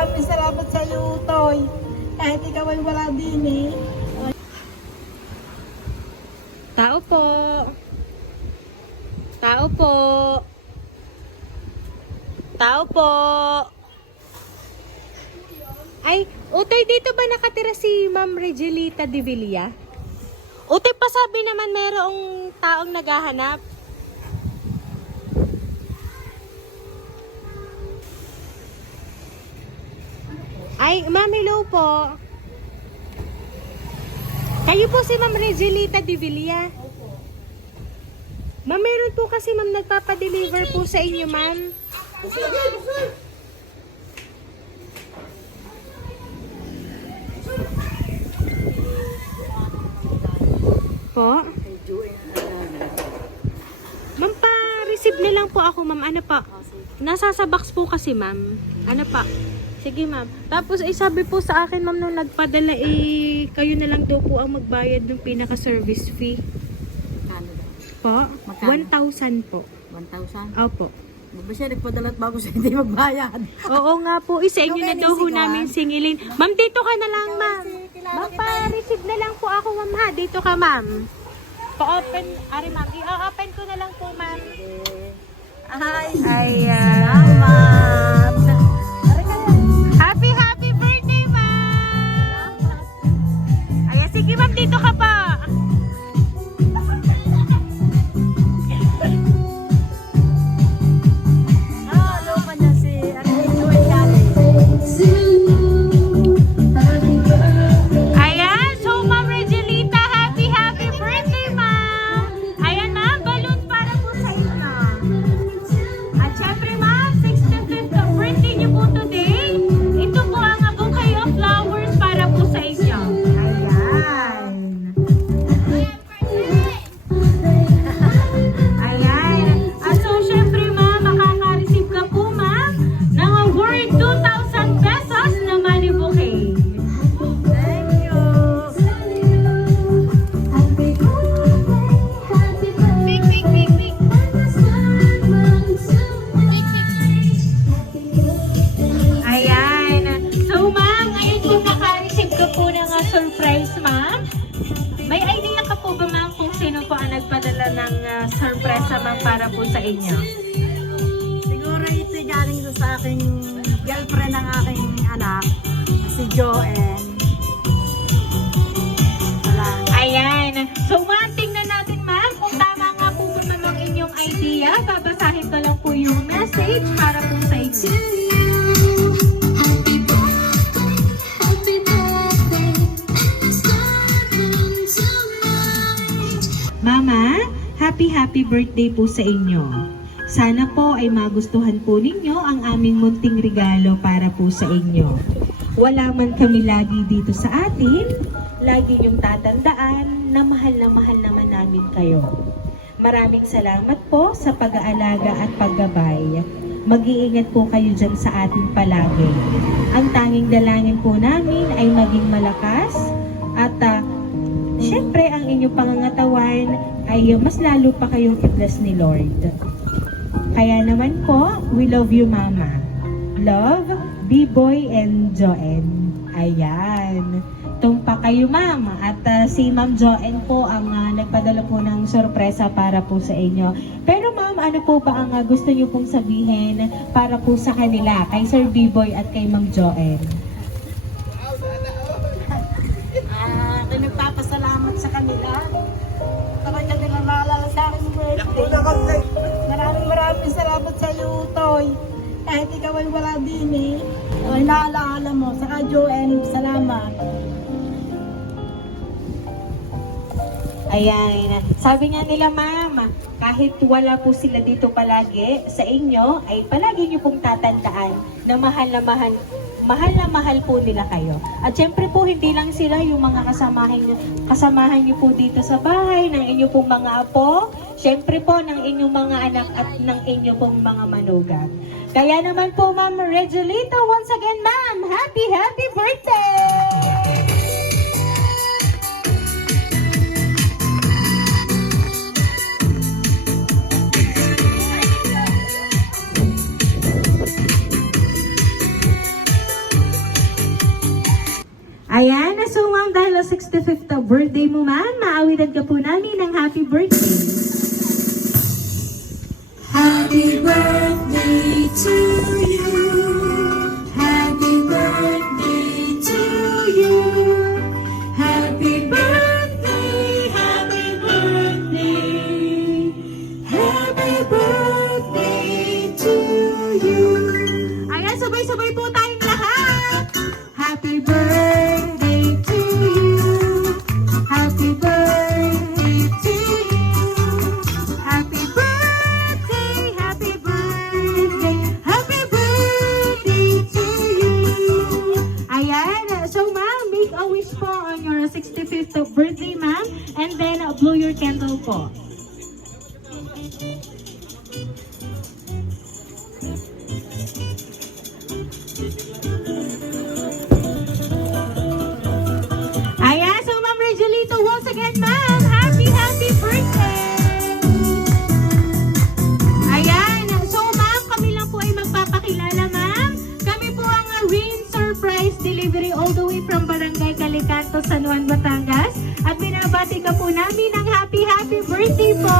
maraming salamat sa iyo, Toy. Kahit ikaw ay wala din eh. Tao po. Tao po. Tao po. Ay, Utoy, dito ba nakatira si Ma'am Regelita de Villa? Utoy, pasabi naman merong taong naghahanap. Ay, Ma'am, hello po. Kayo po si Ma'am Regelita de Villa? Opo. Ma'am, meron po kasi ma'am nagpapadeliver po sa inyo, ma'am. Po? Ma'am, pa-receive na lang po ako, ma'am. Ano pa? Nasa sa box po kasi, ma'am. Ano pa? Sige, ma'am. Tapos, sabi po sa akin, ma'am, nung nagpadala, kayo na lang daw po ang magbayad ng pinaka-service fee. Kano Po? Magkano? 1,000 po. 1,000? Opo. Ba siya nagpadala at bago siya hindi magbayad? Oo nga po. Isa inyo na daw ho namin singilin. Ma'am, dito ka na lang, ma'am. Ma'am, pa-receive na lang po ako, ma'am, ha. Dito ka, ma'am. Pa-open. Ari, ma'am. I-open ko na lang po, ma'am. Ay, Ayan. salamat. Happy, happy birthday, ma'am! Ayan, sige, ma'am. Dito ka pa. Ano pa niya si Joy Gale? Ayan, so Ma'am Regelita, happy, happy birthday, ma'am! Ayan, ma'am, balloons para po sa inyo. At syempre, ma'am, 65th birthday niyo po today. Ito po ang bouquet of flowers para po sa inyo. Ayan. Ayan. At so, syempre, ma'am, makaka-receive ka po, ma'am, ng worth 2,000 pesos na money bouquet. Thank you. Big, big, big, big. Ayan. So, ma'am, ngayon po naka-receive ko po ng surprise, ma'am. May idea ka po ba, ma'am, kung sino po ang nagpadala ng surpresa, ma'am, para po sa inyo? Siguro ito galing sa aking girlfriend ng aking anak, si Joanne. Salamat. Ayan. So, ma'am, tingnan natin, ma'am, kung tama nga po ba, ma'am, ang inyong idea. Babasahin ko lang po yung message para po sa inyo. Mama, happy birthday po sa inyo. Sana po ay magustuhan po ninyo ang aming munting regalo para po sa inyo. Wala man kami lagi dito sa atin, lagi niyong tatandaan na mahal naman namin kayo. Maraming salamat po sa pag-aalaga at paggabay. Mag-iingat po kayo dyan sa atin palagi. Ang tanging dalangin po namin ay maging malakas at syempre, ang inyong pangangatawan ay mas lalo pa kayong i-bless ni Lord. Kaya naman po, we love you, Mama. Love, B-Boy and Joanne. Ayan. Tumpa kayo, Ma'am. At si Ma'am Joanne po ang nagpadala po ng sorpresa para po sa inyo. Pero Ma'am, ano po ba ang gusto niyo pong sabihin para po sa kanila, kay Sir B-Boy at kay Ma'am Joanne? Nagpapasalamat sa kanila. Talaga nilang naalala sa akin ng birthday. Maraming salamat sa iyo, Toy. Kahit ikaw ay wala din eh. Ay, naalaala mo. Saka Joanne, salamat. Ayan. Sabi nga nila, Ma'am, kahit wala po sila dito palagi sa inyo, ay palagi niyo pong tatandaan na mahal po nila kayo. At syempre po, hindi lang sila yung mga kasamahan niyo po dito sa bahay, ng inyong pong mga apo, syempre po ng inyong mga anak at ng inyong pong mga manugang. Kaya naman po, Ma'am Regelita, once again, Ma'am, happy birthday! Ayan, so ma'am, dahil 65th birthday mo ma'am, maawitan ka po namin ng happy birthday. Happy birthday to you. Happy birthday to you. Happy birthday, happy birthday. Happy birthday to you. Ayan, sabay-sabay po tayong lahat. Happy birthday to you. Happy birthday to you. Happy birthday, happy birthday, happy birthday to you. Ayan, so ma'am, make a wish po on your 65th birthday, ma'am, and then blow your candle po. Ayan, so ma'am Regelito, once again, ma'am, happy birthday! Ayan, so ma'am, kami lang po ay magpapakilala, ma'am. Kami po ang Rain Surprise Delivery all the way from Barangay Calicanto, San Juan, Batangas. At binabati ka po namin ng happy birthday po!